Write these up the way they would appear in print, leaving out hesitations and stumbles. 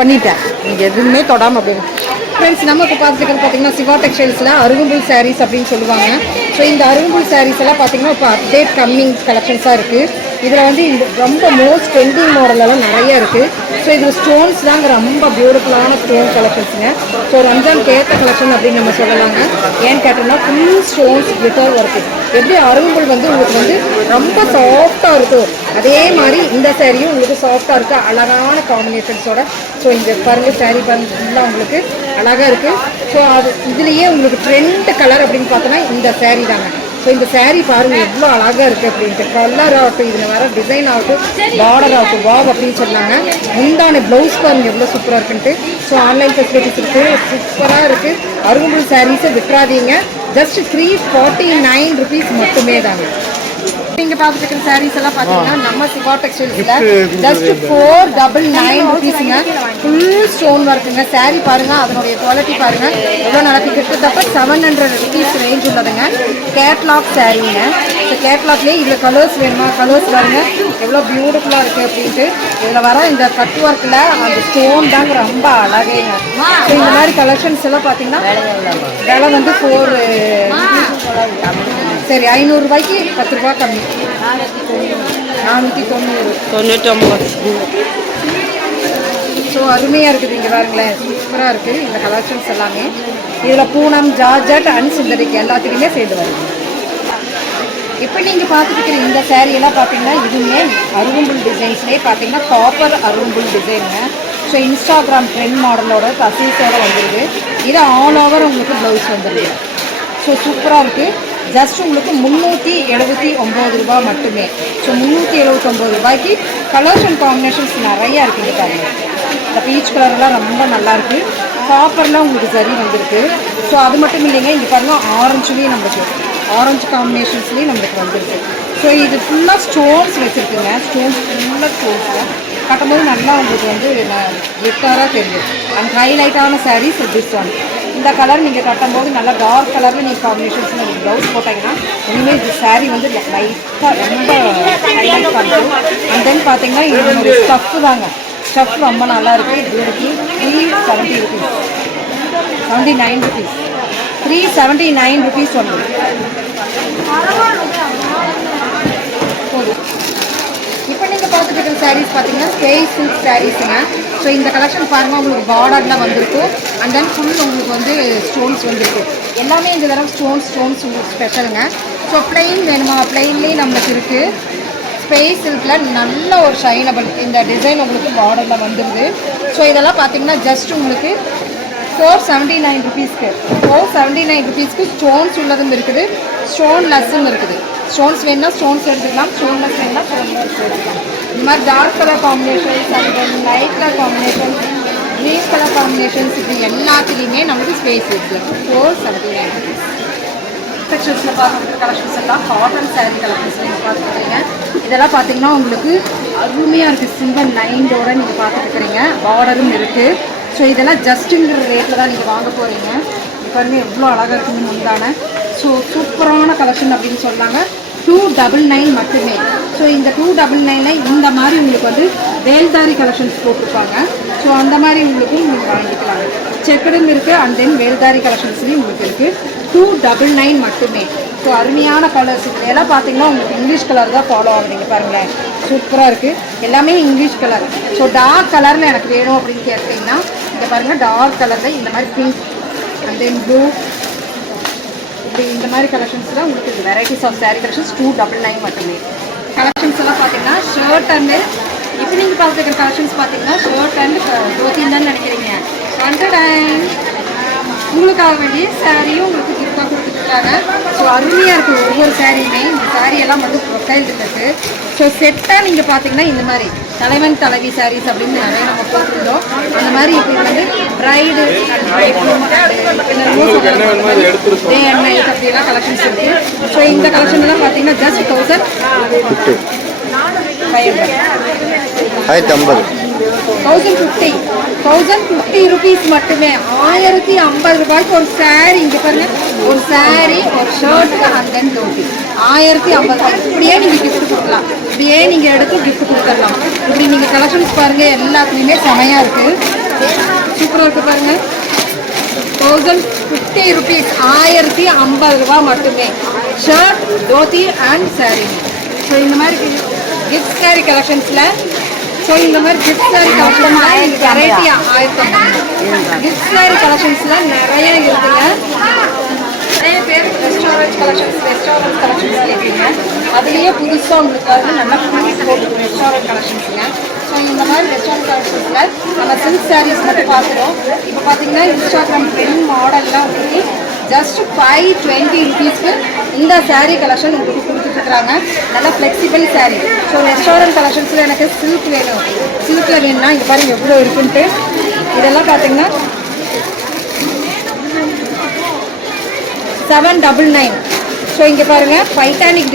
பண்ணிட்டேன். நீங்கள் எதுவுமே தொடாமல் அப்படின்னு ஃப்ரெண்ட்ஸ் நம்ம இப்போ பார்த்துக்கிறது பார்த்தீங்கன்னா சிவா டெக்ஸ்டைல்ஸில் அருகம்புல் சாரீஸ் அப்படின்னு சொல்லுவாங்க. ஸோ இந்த அருகம்புல் சாரீஸ் எல்லாம் பார்த்தீங்கன்னா இப்போ அப்டேட் கம்மிங் கலெக்ஷன்ஸாக இருக்குது. இதில் வந்து இந்த ரொம்ப மோஸ்ட் ட்ரெண்டிங் மாடலெல்லாம் நிறைய இருக்குது. ஸோ இதில் ஸ்டோன்ஸ் தாங்க ரொம்ப பியூட்டிஃபுல்லான ஸ்டோன் கலெக்ஷன்ஸுங்க. ஸோ ரம்ஜானுக்கு ஏற்ற கலெக்ஷன் அப்படின்னு நம்ம சொல்லலாங்க. ஏன்னு கேட்டோம்னா ஃபுல் ஸ்டோன்ஸ் கிளிட்டர் ஒர்க்கு. எப்படி அருகம்புல் வந்து உங்களுக்கு வந்து ரொம்ப சாஃப்டாக இருக்கும், அதே மாதிரி இந்த சாரியும் உங்களுக்கு சாஃப்டாக இருக்குது, அழகான காம்பினேஷன்ஸோட. ஸோ இந்த பாருங்க சாரீ பாருங்க ஃபுல்லாக உங்களுக்கு அழகாக இருக்குது. ஸோ அது இதுலேயே உங்களுக்கு ட்ரெண்ட் கலர் அப்படின்னு பார்த்தோன்னா இந்த சாரீ தாங்க. ஸோ இந்த சாரீ பாருங்கள் எவ்வளோ அழகாக இருக்குது அப்படின்ட்டு. கலர் ஆகட்டும், இதில் வர டிசைன் ஆகட்டும், பார்டர் ஆகட்டும், வாவ் அப்படின்னு சொன்னாங்க. முந்தான ப்ளவுஸ் பாருங்கள் எவ்வளோ சூப்பராக இருக்குன்ட்டு. ஸோ ஆன்லைன் ஃபெசிலிட்டிஸ் இருக்குது, சூப்பராக இருக்குது. அருகம்புல் சாரீஸை விட்டுறாதீங்க. ஜஸ்ட் 349 rupees மட்டுமே தாங்க. நீங்கள் பார்த்துட்டு இருக்கிற சாரீஸ் எல்லாம் பார்த்தீங்கன்னா நம்ம சிவா டெக்ஸ்டைல்ஸில் ஜஸ்ட் 499 rupeesங்க. ஃபுல் ஸ்டோன் ஒர்க்குங்க. சாரீ பாருங்கள், அதனுடைய குவாலிட்டி பாருங்கள் எவ்வளோ நடத்தி. கிட்டத்தட்ட 700 rupees ரேஞ்ச் உள்ளதுங்க. கேட்லாக் சாரீங்க. இந்த கேட்லாக்லேயே இதில் கலர்ஸ் வேணுமா, கலர்ஸ் பாருங்க எவ்வளோ பியூட்டிஃபுல்லாக இருக்குது அப்படின்ட்டு. இதில் வர இந்த கட் ஒர்க்கில் அந்த ஸ்டோன் தாங்க ரொம்ப அழகேங்க. ஸோ இந்த மாதிரி கலெக்ஷன்ஸ் எல்லாம் பார்த்தீங்கன்னா விலை வந்து 4 சரி 500 ரூபாய்க்கு 10 ரூபா கம்மி. 499. ஸோ அருமையாக இருக்குது. இங்கே பாருங்களேன் சூப்பராக இருக்குது இந்த கலெக்ஷன்ஸ் எல்லாமே. இதில் பூனம், ஜார்ஜட் அண்ட் சிந்தரிக் எல்லாத்துக்குமே சேர்ந்து வருது. இப்போ நீங்கள் பார்த்துட்டு இந்த சேரீயெல்லாம் பார்த்தீங்கன்னா இதுவுமே அருகம்புல் டிசைன்ஸ்லேயே பார்த்தீங்கன்னா காப்பர் அருகம்புல் டிசைனுங்க. ஸோ இன்ஸ்டாகிராம் ட்ரெண்ட் மாடலோட தசீஸோடு வந்துடுது. இது ஆல் ஓவர் உங்களுக்கு ப்ளவுஸ் வந்துடுது. ஸோ சூப்பராக இருக்குது. ஜஸ்ட் உங்களுக்கு 379 ரூபா மட்டுமே. ஸோ 379 ரூபாய்க்கு கலர்ஸ் அண்ட் காம்பினேஷன்ஸ் நிறையா இருக்குங்க பாருங்கள். இந்த பீச் கலர்லாம் ரொம்ப நல்லாயிருக்கு. காப்பரில் உங்களுக்கு சரி வந்துருக்கு. ஸோ அது மட்டும் இல்லைங்க, இங்கே பாருங்கள் ஆரஞ்சுலேயும் நம்மளுக்கு ஆரஞ்சு காம்பினேஷன்ஸ்லேயும் நம்மளுக்கு வந்துருக்கு. ஸோ இது ஃபுல்லாக ஸ்டோன்ஸ் வச்சுருக்குங்க. ஸ்டோன்ஸ் ஃபுல்லாக ஸ்டோன்ஸ் கட்டும்போது நல்லா உங்களுக்கு வந்து லிட்டராக தெரியும். அண்ட் ஹைலைட்டான சாரீஸ் திஸ் ஒன். இந்த கலர் நீங்கள் கட்டும்போது நல்லா டார்க் கலரில் நீங்கள் காம்பினேஷன்ஸ் நீங்கள் ப்ளவுஸ் போட்டிங்கன்னா இனிமேல் இந்த சாரீ வந்து லைட்டாக ரொம்ப ஹைலைட் பண்ணுறோம். அண்ட் தென் பார்த்தீங்கன்னா இது ஸ்டஃப்பு தாங்க. ஸ்டஃப் ரொம்ப நல்லா இருக்குது. இதுக்கு 370 rupees, 79 rupees, 379 rupees ஒன்று போதும். இப்போ நீங்கள் பார்த்துட்டு இருக்கிற சாரீஸ் பார்த்தீங்கன்னா ஸ்பேஸ் சில்க் சாரீஸுங்க. ஸோ இந்த கலெக்ஷன் பாருங்கள் உங்களுக்கு பார்டரில் வந்திருக்கும். அண்ட் தென் ஃபுல் உங்களுக்கு வந்து ஸ்டோன்ஸ் வந்திருக்கும். எல்லாமே இந்த தடவை ஸ்டோன்ஸ் உங்களுக்கு ஸ்பெஷலுங்க. ஸோ பிளெயின் வேணுமா, பிளெயின்லேயே நம்மளுக்கு இருக்குது. ஸ்பேஸ் சில்கில் நல்ல ஒரு ஷைனபிள் இந்த டிசைன் உங்களுக்கு பார்டரில் வந்துடுது. ஸோ இதெல்லாம் பார்த்தீங்கன்னா ஜஸ்ட் உங்களுக்கு 479 rupeesக்கு 479 rupeesக்கு ஸ்டோன்ஸ் உள்ளதும் இருக்குது, ஸ்டோன் லெஸ்ஸும் இருக்குது. ஸ்டோன்ஸ் வேணுன்னா ஸ்டோன்ஸ் எடுத்துக்கலாம், ஸ்டோன் லெஸ் வேணுன்னா ஸ்டோன் லெஸ் எடுத்துக்கலாம். இந்த மாதிரி dark colour combinations and light colour combinations, green colour combinations இது எல்லாத்துலேயுமே நமக்கு ஸ்பேஸ் இருக்குது. 479 rupees. செக்ஷன்ஸில் பார்க்குற கலெக்ஷன்ஸ் எல்லாம் காட்டன் சாரீ கலெக்ஷன்ஸ் நீங்கள் பார்த்துக்கிறீங்க. இதெல்லாம் பார்த்தீங்கன்னா உங்களுக்கு அருமையாக இருக்குது. சிங்கிள் லைனோட நீங்கள் பார்த்துருக்குறீங்க. பார்டரும் இருக்குது. ஸோ இதெல்லாம் ஜஸ்ட்டுங்கிற ரேட்டில் தான் நீங்கள் வாங்க போகிறீங்க. இப்போ வந்து எவ்வளோ அழகாக இருக்குன்னு முந்தான. ஸோ சூப்பரான கலெக்ஷன் அப்படின்னு சொன்னாங்க. 299 மட்டுமே. ஸோ இந்த 299 இந்த மாதிரி உங்களுக்கு வந்து வேல்தாரி கலெக்ஷன்ஸ் போட்டிருப்பாங்க. ஸோ அந்த மாதிரி உங்களுக்கு நீங்கள் வாங்கிக்கலாம். செக்கடும் இருக்குது அண்ட் தென் வேல்தாரி கலெக்ஷன்ஸ்லேயும் உங்களுக்கு இருக்குது. 299 மட்டுமே. ஸோ அருமையான கலர்ஸ் இதெல்லாம் பார்த்தீங்கன்னா உங்களுக்கு இங்கிலீஷ் கலர் தான் ஃபாலோ ஆகுறீங்க பாருங்களேன். சூப்பராக இருக்குது. எல்லாமே இங்கிலீஷ் கலர். ஸோ டார்க் கலரில் எனக்கு வேணும் அப்படின்னு கேட்டிங்கன்னா இங்கே பாருங்கள் டார்க் கலரில் இந்த மாதிரி பிங்க் அண்ட் தென் ப்ளூ இப்படி இந்த மாதிரி கலெக்ஷன்ஸ் தான் உங்களுக்கு வெரைட்டிஸ் ஆஃப் சாரீ கலெக்ஷன்ஸ் 299 மட்டுமே. கலெக்ஷன்ஸ் எல்லாம் பார்த்தீங்கன்னா ஷர்ட் அண்டு இப்போ நீங்கள் பார்த்துக்கிற கலெக்ஷன்ஸ் பார்த்தீங்கன்னா ஷர்ட் அண்ட் தோத்தின்னு தான் நினைக்கிறீங்க. 100 உங்களுக்காக வேண்டிய சாரியும் உங்களுக்கு கிஃப்டாக கொடுத்துருக்காங்க. ஸோ அருமையாக இருக்குது ஒவ்வொரு சாரியுமே. இந்த சாரியெல்லாம் வந்து ப்ரொஃபைல் இருக்குது. ஸோ செட்டாக நீங்கள் பார்த்தீங்கன்னா இந்த மாதிரி தலைவன் தலைவி சாரீஸ் அப்படின்னு நிறைய நம்ம போட்டிருந்தோம். அந்த மாதிரி இப்போ வந்து ப்ரைடு டே அண்ட் நைட் அப்படிலாம் கலெக்ஷன்ஸ் இருக்குது. ஸோ இந்த கலெக்ஷன்லாம் பார்த்தீங்கன்னா ஜஸ்ட் 1050 rupees மட்டுமே. 1050 ரூபாய்க்கு ஒரு சாரீ. இங்கே பாருங்கள் ஒரு சாரீ, ஒரு ஷர்ட்டு அண்ட் தென் தோட்டி 1050. இப்படியே நீங்கள் கிஃப்ட் கொடுக்கலாம். இப்படியே நீங்கள் எடுத்து கிஃப்ட் கொடுத்துடலாம். இப்படி நீங்கள் கலெக்ஷன்ஸ் பாருங்கள் எல்லாத்துலேயுமே செமையாக இருக்குது. சூப்பராக இருக்குது பாருங்கள். 1050 rupees, 1050 ரூபா மட்டுமே. Shirt, dhoti and sari. So இந்த மாதிரி கிஃப்ட் சாரீ கலெக்ஷன்ஸில் இந்த மாதிரி கிஃப்ட் சாரீ கலெக்ஷன்ஸ்லாம் வெரைட்டியாக கிஃப்ட் சாரீ கலெக்ஷன்ஸில் நிறைய இருக்குங்க. நிறைய பேர் ரெஸ்டாரண்ட் கலெக்ஷன்ஸ் கேட்குறீங்க. அதுலேயே புதுசாக உங்களுக்கு வந்து நல்லா போட்டு ரெஸ்டாரண்ட் கலெக்ஷன்ஸுங்க. ஸோ இந்த மாதிரி ரெஸ்டாரண்ட் கலெக்ஷன்ஸில் நம்ம சில்க் சாரீஸ் மட்டும் பார்க்குறோம். இப்போ பார்த்தீங்கன்னா இன்ஸ்டாகிராம் ட்ரெண்ட் மாடல்லாம் உங்களுக்கு ஜஸ்ட் 520 rupeesக்கு இந்த சாரீ கலெக்ஷன் உங்களுக்கு கொடுத்துட்ருக்குறாங்க. நல்லா ஃப்ளெக்சிபிள் சாரீ. ஸோ ரெஸ்டாரண்ட் கலெக்ஷன்ஸில் எனக்கு சில்க் வேணும், சில்கில் வேணும்னா இங்கே பாருங்கள் எவ்வளோ இருக்குன்ட்டு. இதெல்லாம் பார்த்தீங்கன்னா 799. ஸோ இங்கே பாருங்கள் பைட்டானிக்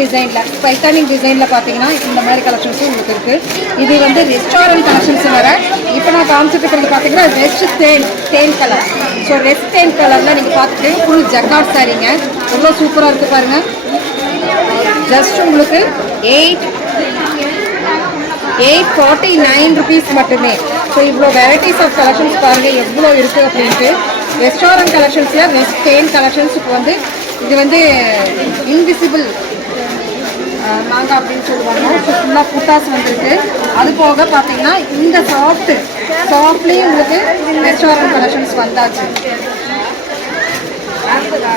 டிசைனில் பார்த்தீங்கன்னா இந்த மாதிரி கலெக்ஷன்ஸும் உங்களுக்கு இருக்குது. இது வந்து ரெஸ்டாரண்ட் கலெக்ஷன்ஸ் வேறு. இப்போ நான் காமிச்சிட்டு இருக்கிறது பார்த்தீங்கன்னா ரெஸ்ட் தேன் கலர். ஸோ ரெஸ்ட் தேன் கலரில் நீங்கள் பார்த்துட்டு ஃபுல் ஜக்கார்ட் சாரீங்க. எவ்வளோ சூப்பராக இருக்குது பாருங்கள். ஜஸ்ட் உங்களுக்கு 849 rupees மட்டுமே. ஸோ இவ்வளோ வெரைட்டிஸ் ஆஃப் கலெக்ஷன்ஸ் பாருங்கள் எவ்வளோ இருக்குது அப்படின்ட்டு. ரெஸ்டாரண்ட் கலெக்ஷன்ஸில் ரெஸ்ட் தேன் கலெக்ஷன்ஸுக்கு வந்து இது வந்து இன்விசிபிள் மாங்காய் அப்படின்னு சொல்லுவாங்க. ஸோ ஃபுல்லாக புட்டாஸ் வந்துருக்கு. அது போக பார்த்தீங்கன்னா இந்த சாஃப்ட்லேயும் உங்களுக்கு ரெஸ்டாரண்ட் கலெக்ஷன்ஸ் வந்தாச்சு.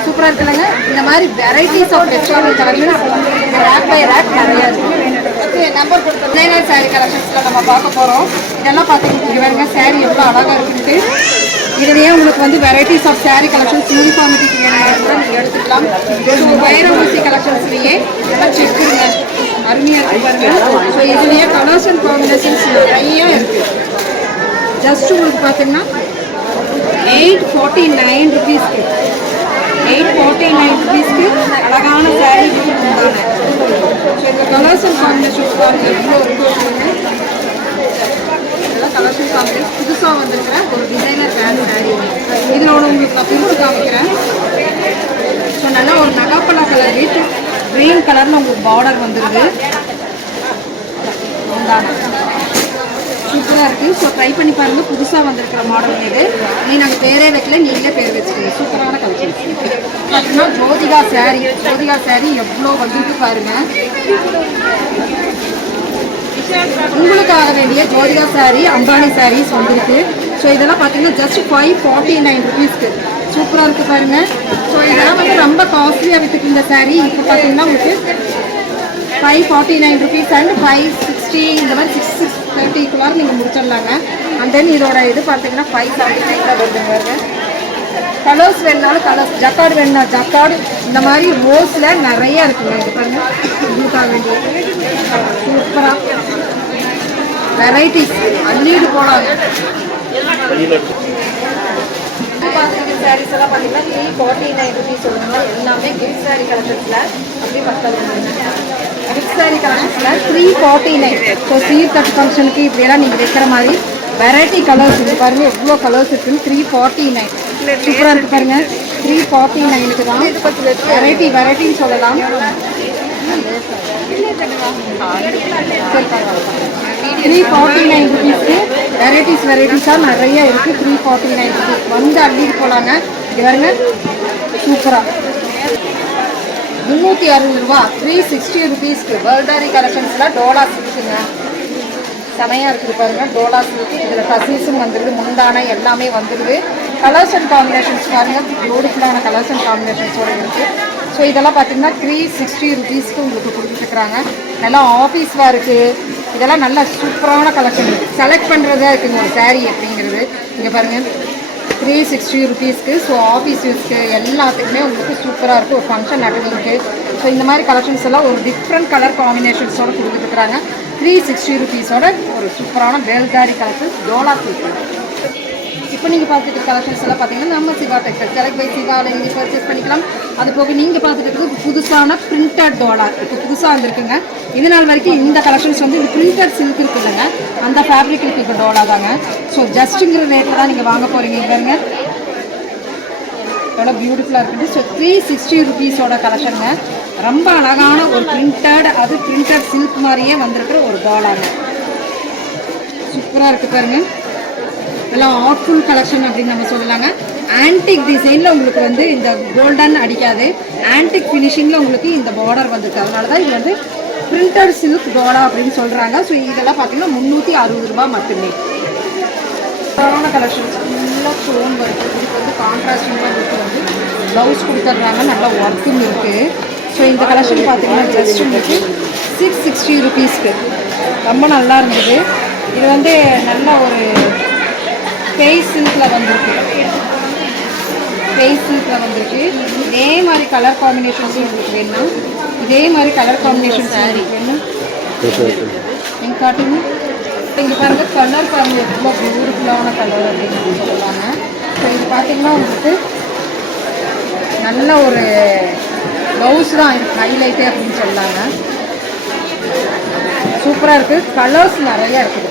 சூப்பராக இருக்குல்லங்க. இந்த மாதிரி varieties of restaurant collections rack by rack நிறையா இருக்குது. நம்பர் கொடுத்த டிசைனர் சாரீ கலெக்ஷன்ஸில் நம்ம பார்க்க போகிறோம். இதெல்லாம் பார்த்தீங்கன்னா இது வேணுங்க சாரீ எவ்வளோ அழகாக இருக்குன்ட்டு. இதுலேயே உங்களுக்கு வந்து வெரைட்டிஸ் ஆஃப் சாரீ கலெக்ஷன்ஸ் யூனிஃபார்மிட்டிக்கு வேணும்னா நீங்கள் எடுத்துக்கலாம். வைர ஊசி கலெக்ஷன்ஸ்லேயே எல்லாம் செக்குங்க அருமையாக இருக்குது பாருங்கள். ஸோ இதுலேயே கலர்ஸ் அண்ட் காம்பினேஷன்ஸ் நிறைய இருக்குது. ஜஸ்ட் உங்களுக்கு பார்த்தீங்கன்னா 849 rupeesக்கு 849 rupeesக்கு அழகான சாரீ கொடுத்துருந்தாங்க. ஸோ இந்த கலர்ஸ் அண்ட் காம்பினேஷன்ஸ் பாருங்கள் எவ்வளோ இருக்குது. இதெல்லாம் கலர்ஸ் அண்ட் காம்பினேஷன் புதுசாக வந்துருக்கிற ஒரு டிசைனர் பேண்ட் சாரீ. இதில் உங்களுக்கு நான் பிரித்து காமிக்கிறேன். ஸோ நல்லா ஒரு நகாப்பழ கலர் வித் க்ரீன் கலரில் உங்களுக்கு பார்டர் வந்துடுது. சூப்பராக இருக்குது. ஸோ ட்ரை பண்ணி பாருங்கள். புதுசாக வந்திருக்கிற மாடல் இது. நாங்கள் பேரே வைக்கல, நீங்களே பேர் வச்சுக்கோங்க. சூப்பரான கலெக்ஷன்ஸ் பார்த்தீங்கன்னா ஜோதிகா சாரீ எவ்வளோ வந்துருக்கு பாருங்கள். உங்களுக்காக வேண்டிய ஜோதிகா சாரீ, அம்பானி சாரீஸ் வந்துருக்கு. ஸோ இதெல்லாம் பார்த்தீங்கன்னா ஜஸ்ட் 549 rupeesக்கு சூப்பராக இருக்குது பாருங்கள். ஸோ இதெல்லாம் வந்து ரொம்ப காஸ்ட்லியாக விற்றுக்கு இந்த சாரீ. இப்போ பார்த்தீங்கன்னா உங்களுக்கு 549 rupees அண்ட் 560 இந்த மாதிரி 630க்குள்ளார நீங்கள் முடிச்சிடலாங்க. அண்ட் தென் இதோட இது பார்த்தீங்கன்னா 579 வருதுங்க. கலர்ஸ் வேணுனாலும் கலர்ஸ், ஜக்கார்டு வேணும்னா ஜக்கார்டு, இந்த மாதிரி ரோஸில் நிறையா இருக்குங்க. இது பாருங்கள் உங்களுக்காக வேண்டிய சூப்பராக வெரைட்டிஸ் அள்ளிட்டு போகலாங்க. சாரீஸ் எல்லாம் பார்த்தீங்கன்னா 349 rupees சொல்லுவாங்க. எல்லாமே கிஃப்ட் சாரீ கலெக்ஷன்ஸில் அப்படி பக்கத்தில் கிஃப்ட் சாரீ கலெக்ஷன்ஸில் 349. ஸோ சீர்கட் ஃபங்க்ஷனுக்கு இப்படியெல்லாம் நீங்கள் வைக்கிற மாதிரி வெரைட்டி கலர்ஸ் இது பாருங்கள் எவ்வளோ கலர்ஸ் இருக்குன்னு. 349 சூப்பராக இருக்குது பாருங்கள். 349க்கு தான் வெரைட்டின்னு சொல்லலாம். 349 rupeesக்கு வெரைட்டிஸாக நிறைய இருக்குது. 349 rupees வந்து அள்ளிட்டு போகலாங்க. இது பாருங்க சூப்பராக 360 ரூபா. 360 rupeesக்கு பர்டாரி கலெக்ஷன்ஸில் டோலா சில்க்குங்க செமையாக இருக்குது பாருங்கள். டோலா சில்க்கு இதில் கசீஸும் வந்துடுது, முந்தானை எல்லாமே வந்துடுது. கலர்ஸ் அண்ட் காம்பினேஷன்ஸ் பாருங்கள் பியூட்டிஃபுல்லான கலர்ஸ் அண்ட் காம்பினேஷன்ஸோடு இருக்குது. ஸோ இதெல்லாம் பார்த்தீங்கன்னா 360 rupeesக்கு உங்களுக்கு கொடுத்துருக்குறாங்க. நல்லா ஆஃபீஸ் ஒர்க்கு இதெல்லாம் நல்லா சூப்பரான கலெக்ஷன் இருக்குது. செலக்ட் பண்ணுறதா இருக்குங்க ஒரு சாரீ அப்படிங்கிறது. இங்கே பாருங்கள் 360 rupeesக்கு. ஸோ ஆஃபீஸ் யூஸ்க்கு எல்லாத்துக்குமே உங்களுக்கு சூப்பராக இருக்குது. ஒரு ஃபங்க்ஷன் நடந்துருக்கு. ஸோ இந்த மாதிரி கலெக்ஷன்ஸ் எல்லாம் ஒரு டிஃப்ரெண்ட் கலர் காம்பினேஷன்ஸோடு கொடுத்துருக்குறாங்க. 360 rupeesோட ஒரு சூப்பரான வேல்காரி கலெக்ஷன்ஸ் டோலா சில்க். இப்போ நீங்கள் பார்த்துட்டு கலெக்ஷன்ஸ் எல்லாம் பார்த்தீங்கன்னா நம்ம சிவா டெக்ஸ்டைல் செலக்ட் பை சிவாவில் நீங்கள் பர்ச்சேஸ் பண்ணிக்கலாம். அது போக நீங்கள் பார்த்துட்டு இருக்கிறது புதுசான பிரிண்டட் டோலா இப்போ புதுசாக வந்துருக்குங்க. இது நாள் வரைக்கும் இந்த கலெக்ஷன்ஸ் வந்து இது பிரிண்டட் சில்க் இருக்குதுங்க, அந்த ஃபேப்ரிக் இருக்கு இப்போ டோலா தாங்க. ஸோ ஜஸ்ட்டுங்கிற ரேட்டில் தான் நீங்கள் வாங்க போகிறீங்க. பாருங்க எவ்வளோ பியூட்டிஃபுல்லாக இருக்குது. ஸோ 360 rupeesோட கலெக்ஷனுங்க. ரொம்ப அழகான ஒரு பிரிண்டட், அது பிரிண்டட் சில்க் மாதிரியே வந்திருக்கிற ஒரு டோலாங்க. சூப்பராக இருக்குது பாருங்க. எல்லாம் ஆர்ட்ஃபுல் கலெக்ஷன் அப்படின்னு நம்ம சொல்லலாங்க. ஆன்டிக் டிசைனில் உங்களுக்கு வந்து இந்த கோல்டன் அடிக்காது, ஆன்டிக் ஃபினிஷிங்கில் உங்களுக்கு இந்த பார்டர் வந்துருக்கு. அதனால தான் இது வந்து பிரிண்டட் சில்க் தோடா அப்படின்னு சொல்கிறாங்க. ஸோ இதெல்லாம் பார்த்தீங்கன்னா 360 ரூபா மட்டுமே. கலெக்ஷன்ஸ் ஃபுல்லாக ஸ்டோன் ஒர்க். இதுக்கு வந்து கான்ட்ராஸ்டிங்காக உங்களுக்கு வந்து ப்ளவுஸ் கொடுத்துட்றாங்க, நல்லா ஒர்க்கும் இருக்குது. ஸோ இந்த கலெக்ஷன் பார்த்தீங்கன்னா ஜஸ்ட் உங்களுக்கு 660 ருபீஸ்க்கு ரொம்ப நல்லா இருந்தது. இது வந்து நல்ல ஒரு ஃபேஸ் சில்கில் வந்திருக்கு, ஃபேஸ் சில்கில் வந்திருக்கு. இதே மாதிரி கலர் காம்பினேஷன்ஸும் உங்களுக்கு வேணும், இதே மாதிரி கலர் காம்பினேஷன் சாரி வேணும் நீங்கள் காட்டுங்க. இங்கே பாருங்கள் கலர் பாருங்கள் எவ்வளோ பியூட்டிஃபுல்லான கலர் அப்படின்னு சொல்லுவாங்க. ஸோ இது பார்த்தீங்கன்னா உங்களுக்கு நல்ல ஒரு ப்ளவுஸ் தான் இதுக்கு ஹைலைட்டே அப்படின்னு சொல்லாங்க. சூப்பராக இருக்குது. கலர்ஸ் நிறையா இருக்குது.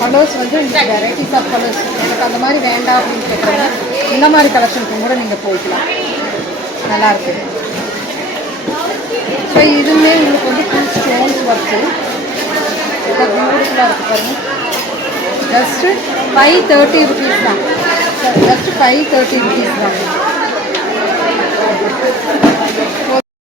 கலர்ஸ் வந்து இந்த வெரைட்டிஸ் ஆஃப் கலர்ஸ் எனக்கு அந்த மாதிரி வேண்டாம் அப்படின்னு கேட்குறாங்க. இந்த மாதிரி கலெக்ஷனுக்கும் கூட நீங்கள் போய்க்கலாம், நல்லா இருக்குது. ஸோ இதுவுமே உங்களுக்கு வந்து ஃபுல் ஸ்டோன்ஸ் ஒர்க்கு பியூட்டிஃபுல்லாக இருக்குது பாருங்கள். ஜஸ்ட்டு 530 ருபீஸ் தான், ஜஸ்ட்டு 530 ருபீஸ் தான்.